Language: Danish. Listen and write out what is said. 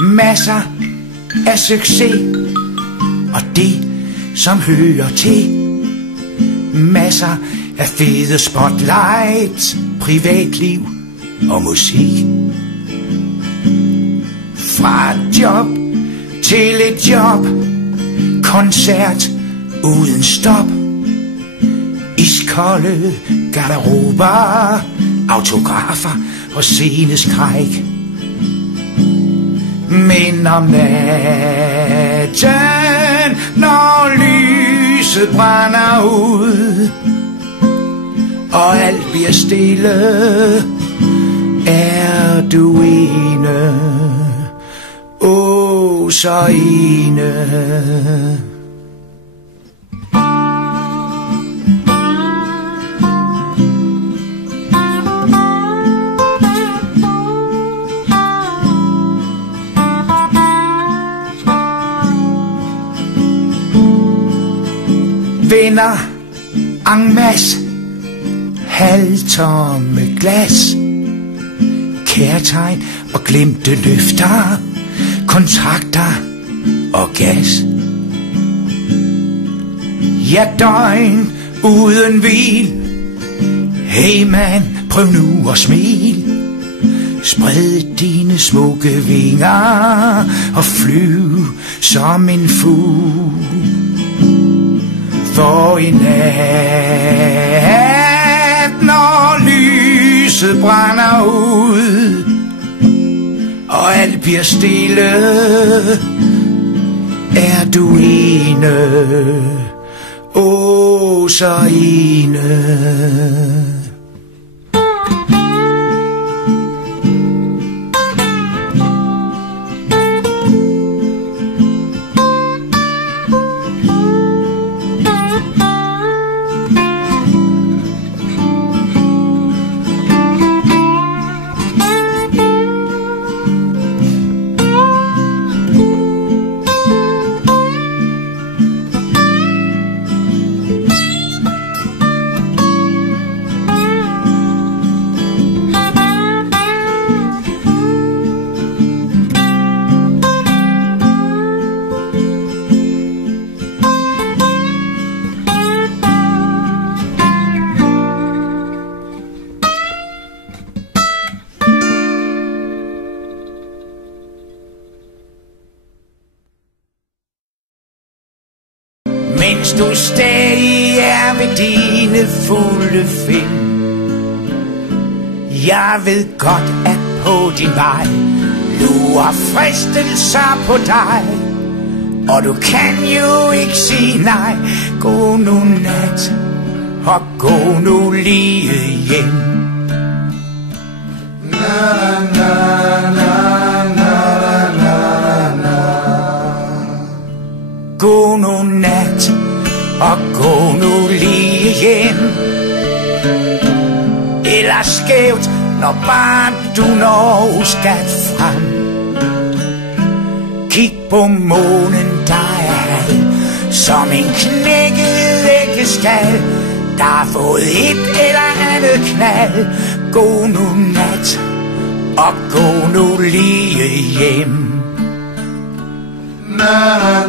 Masser af succes og det som hører til. Masser af fede spotlights, privatliv og musik. Fra et job til et job, koncert uden stop. Iskolde garderober, autografer og sceneskræk. Men om natten, når lyset brænder ud, og alt bliver stille, er du ene, åh så ene. Venner en masse, halvtomme glas, kærtegn og glemte løfter, kontrakter og gas. Ja, døgn uden hvil. Hey man, prøv nu at smil. Spred dine smukke vinger og flyv som en fugl. For i nat, når lyset brænder ud, og alt bliver stille, er du ene, åh så ene. Mens du stadig er ved dine fulde find. Jeg ved godt, at på din vej lurer fristelser på dig, og du kan jo ikke sige nej. Gå nu nat, og gå nu lige hjem. Na, na, na, na, na, na. Gå nu nat, og gå nu lige hjem. Eller skævt, når bare du når skat frem. Kig på månen, der er halv, som en knækket æggeskal, der har fået et eller andet knald. Gå nu nat, og gå nu lige hjem. Na,